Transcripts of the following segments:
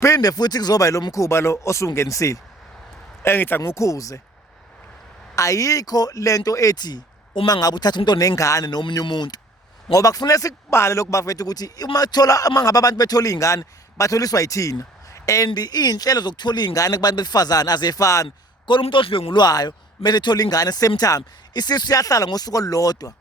Phinde futhi kuzoba lo mkhuba lo osungenisile engithi angukhuze. Ayikho lento ethi uma ngabe uthatha umuntu onengane nomunye umuntu, ngoba kufanele sikubale lokhu bafethu ukuthi uma ngabe abantu bethola iy'ngane batholiswa yithina, and iy'nhlelo zokuthola iy'ngane kubantu besifazane azifani. Khona umuntu odlwengulwayo mele ethola ingane same time isisu siyahlala ngosuku olulodwa.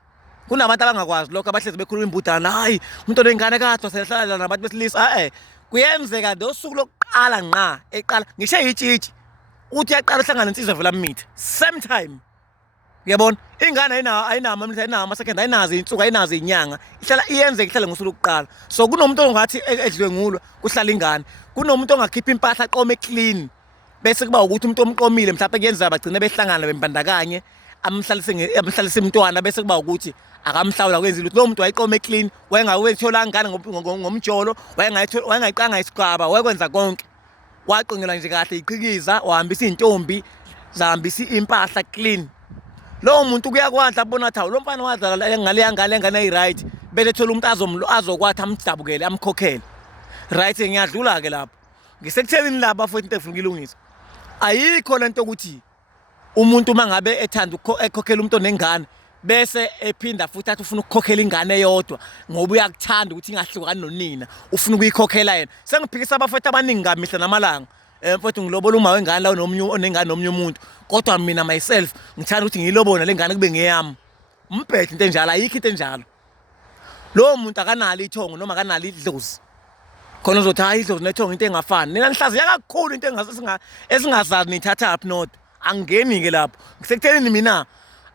Kunabantu abangakwazi lokho abahlezi bekhuluma imbudana, hayi umuntu onengane kade sehlala nabantu besilisa. Kuyenzeka lo suku lokuqala ngqa eqala ngisho yitshitshi uthi yaqala uhlangana insizwa vela mitha same time. Uyabona ingane ayinayo ama-second, ayinazo iy'nsuku, ayinazo iy'nyanga, iyenzeka ihlale ngosuku lokuqala. So kunomuntu ongathi edlwengulwa kuhlala ingane, kunomuntu ongakhipha impahla aqome clean, bese kuba ukuthi umuntu omqomile mhlawumbe kuyenzeka bagcine behlangana bembandakanye amhlalise umntwana, bese kuba ukuthi akamhlawula kwenzile ukuthi lo muntu wayiqome clean, wayengawethola ngane ngomjolo, wayengayiqanga isigaba, wayekwenza konke, waqingelwa nje kahle iqhikiza, wahambisa iy'ntombi zahambisa impahla clean. Lowo muntu kuyakwadla abona ukuthi lo mfana wadlala ngaleya ngane eyi-right, bese ethola umuntu azokwathi amdabukele amkhokhele. Right, ngiyadlula-ke lapho ngisekuthelini lapha futhi into efuna ukuyilungisa. Ayikho lento ukuthi umuntu uma ngabe ethanda ekhokhela umuntu onengane bese ephinda futhi athi ufuna ukukhokhela ingane eyodwa ngoba uyakuthanda ukuthi ingahlukani nonina, ufuna ukuyikhokhela yena. Sengiphikisa abafethu abaningi ngamihla namalanga, mfethu ngilobola uma wengane la onengane nomunye umuntu, kodwa mina myself ngithanda ukuthi ngiyilobona le ngane kube ngeyami. Umbhethi into enjalo, ayikho into enjalo. Lowo muntu akanalo ithongo noma akanalo idlozi, khona uzothi hayi idlozi nethongo into engafani. Nina nihlaziya kakhulu into esingazazi nithathaphi nodwa. Angingeni-ke lapho ngisekutheleni mina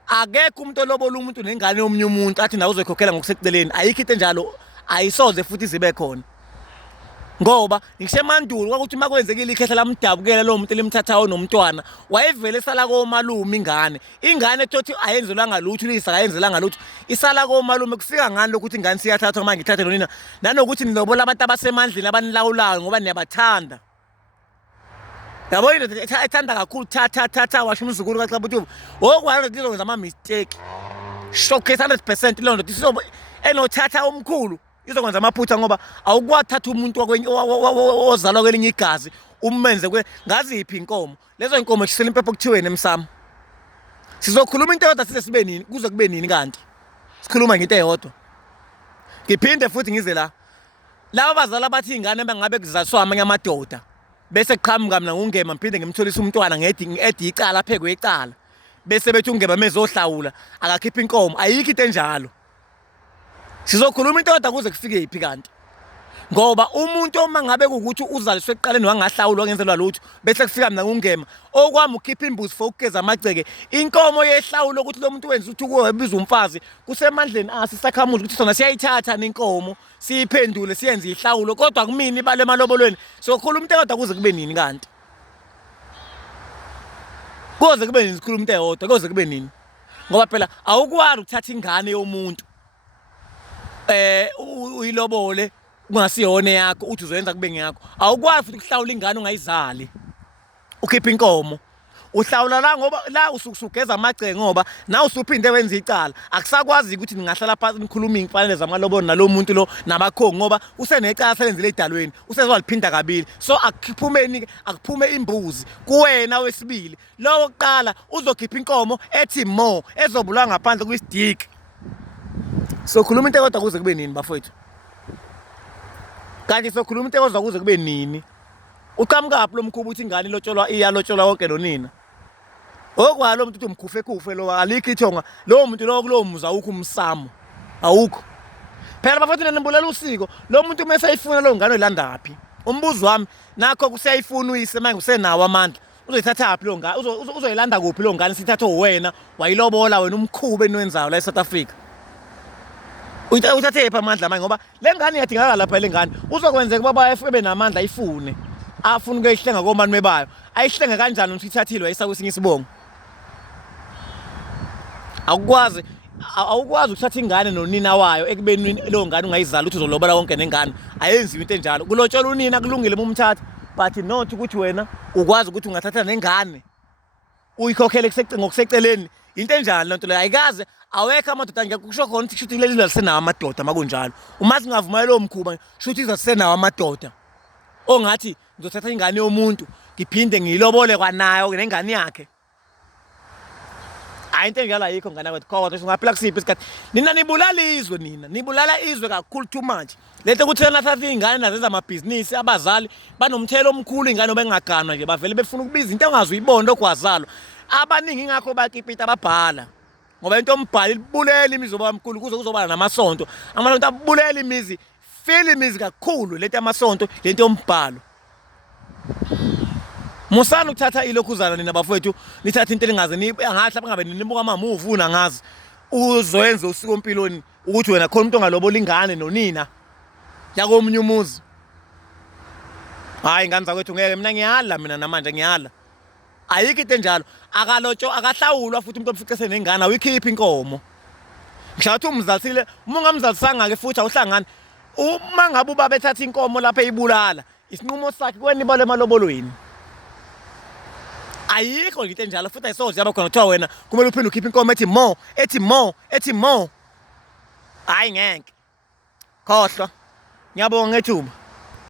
akekho umuntu olobola umuntu nengane yomunye umuntu athi nawe uzoyikhokhela ngokuseceleni. Ayikho into enjalo, ayisoze futhi zibe khona, ngoba ngishemandulo kwakuthi uma kwenzekile ikhehla lamdabukela lowo muntu elimthathayo nomntwana, wayevele esala komalume ingane ekuthothi ayenzelwanga lutho, uyise akayenzelanga lutho, isala komalume. Kufika ngani lokuthi ingane siyathathwa manje ngithathe nonina, nanokuthi nilobola abantu abasemandleni abanilawulayo ngoba niyabathanda. Yabo into ethanda kakhulu thatha washo umzukulu kaXabuthumbu okwazi ukuthi izokwenza ama-mistake, showcase 100% leyo nto isobe enothatha omkhulu izokwenza amaphutha, ngoba awukwathatha umuntu ozalwa kwelinye igazi umenze ngaziphi inkomo. Lezo inkomo shisela impepho kuthiweni emsamo. Sizokhuluma into eyodwa size sibe nini, kuze kube nini kanti sikhuluma ngento eyodwa. Ngiphinde futhi ngize laba bazali abathi ingane bengabe kuzaswa amanye amadoda bese kuqhamuka mina ngungema ngiphinde ngimtholisa umntwana ngedi icala aphekwe icala, bese bethi ungema mezohlawula akakhipha inkomo. Ayikho into enjalo. Sizokhuluma into kodwa kuze kufike yiphi kanti, ngoba umuntu uma ngabe kuwukuthi uzaliswe ekuqaleni wangahlawulwa ngenzelwa lutho bese kufika mina ngungema okwami ukhipha imbuzi for ukugeza amagceke, inkomo yehlawulo ukuthi lo muntu wenza ukuthi kubiza umfazi kusemandleni asisakhamuzi ukuthi sona siyayithatha ninkomo siyiphendule siyenze ihlawulo, kodwa kumina ibale emalobolweni. Sokhuluma into kodwa kuze kube nini kanti, kuze kube nini sikhuluma into eyodwa, kuze kube nini, ngoba phela awukwazi ukuthatha ingane yomuntu uyilobole kungasiyona yakho uthi uzoyenza kube ngeyakho. Awukwazi futhi ukuhlawula ingane ungayizali ukhipha inkomo, uhlawula la ngoba la usugeza amagceke, ngoba nawe usuphinde wenza icala. Akusakwazi ukuthi ningahlala phansi nikhuluma iy'mfanele zamalobolo nalo muntu lo nabakhongi, ngoba usenecala selenzile edalweni, usezoliphinda kabili. So akuphume imbuzi kuwena wesibili. Lo wokuqala uzokhipha inkomo ethi mo ezobulwa ngaphandle kwisidiki. Sokhuluma into kodwa kuze kube nini bafowethu, kanti sokhuluma into kodwa kuze kube nini. Uqhamukaphi lo mkhuba uthi ingane iyalotsholwa wonke nonina? Okwalo muntu uthi umkhufe lo, alikho ithonga lowo muntu lowo kulowo muzi, awukho umsamo, awukho. Phela bafowethu nibulela usiko, lo muntu uma esayifuna lo ngane oyilandaphi? Umbuzo wami nakho kuseyayifuna uyise manje usenawo amandla, uzoyithathaphi lo ngane, uzoyilanda kuphi lo ngane sithathwe uwena wayilobola wena umkhuba eniwenzayo la eSouth Africa? Uthathe amandla manje ngoba le ngane iyadingakala lapha. Le ngane uzokwenzeka ubaba ebe namandla ayifune, afuna ukuyihlenga komalume bayo, ayihlenge kanjani ukuthi ithathile wayisakwesinye isibongo? Awukwazi ukuthatha ingane nonina wayo ekubeni leyo ngane ungayizali ukuthi uzolobola konke nengane. Ayenziwe into enjalo, kulotshola unina kulungile uma umthatha, but not ukuthi wena ukwazi ukuthi ungathatha nengane uyikhokhele ngokuseceleni. Into enjalo lento leyo ayikaze awekho amadoda ngiyakusho khona ukuthi kushuthi leli lisenawo amadoda makunjalo. Uma singavuma lo mkhuba shuthi izasenawo amadoda. ongathi ngizothatha ingane yomuntu ngiphinde ngiyilobole kwanayo nengane yakhe. Hayi into enjalo ayikho ngane kwethu kodwa singaphila kusiphi isikhathi nina nibulala izwe nibulala izwe kakhulu too much. Lento ukuthi nathatha ingane nazenza amabhizinisi abazali banomthelo omkhulu ingane obengaganwa nje bavele befuna ukubiza into engazi uyibona okwazalo. Abaningi ngakho bakipita ababhala ngoba into ombhali ibulela imizi obamkhulu kuze kuzoba namasonto. Amasonto abulela imizi feel imizi kakhulu lento yamasonto lento yombhalo. Musana ukuthatha ilokhuzana nina bafowethu nithatha into elingaze ngathi lapha ngabe nibuka ama-movie una ngazi uzoyenza usiko empilweni ukuthi wena khona umuntu ongalobola ingane nonina yakomunye umuzi. Hayi ingane zakwethu ngeke mina ngiyala mina namanje ngiyala. Ayikho into enjalo akahlawulwa futhi umuntu omficisene nengane awikhiphi inkomo. Ngishathi umzalisile uma ungamzalisanga ke futhi awuhlangani uma ngabe ubaba ethatha inkomo lapha eyibulala isinqumo sakhe kwenibalo emalobolweni. Ayikho into enjalo futhi ayisoze yaba khona kuthiwa wena kumele uphinde ukhiphe inkomo ethi more. Hayi ngeke. Khohlwa. Ngiyabonga ngethuba.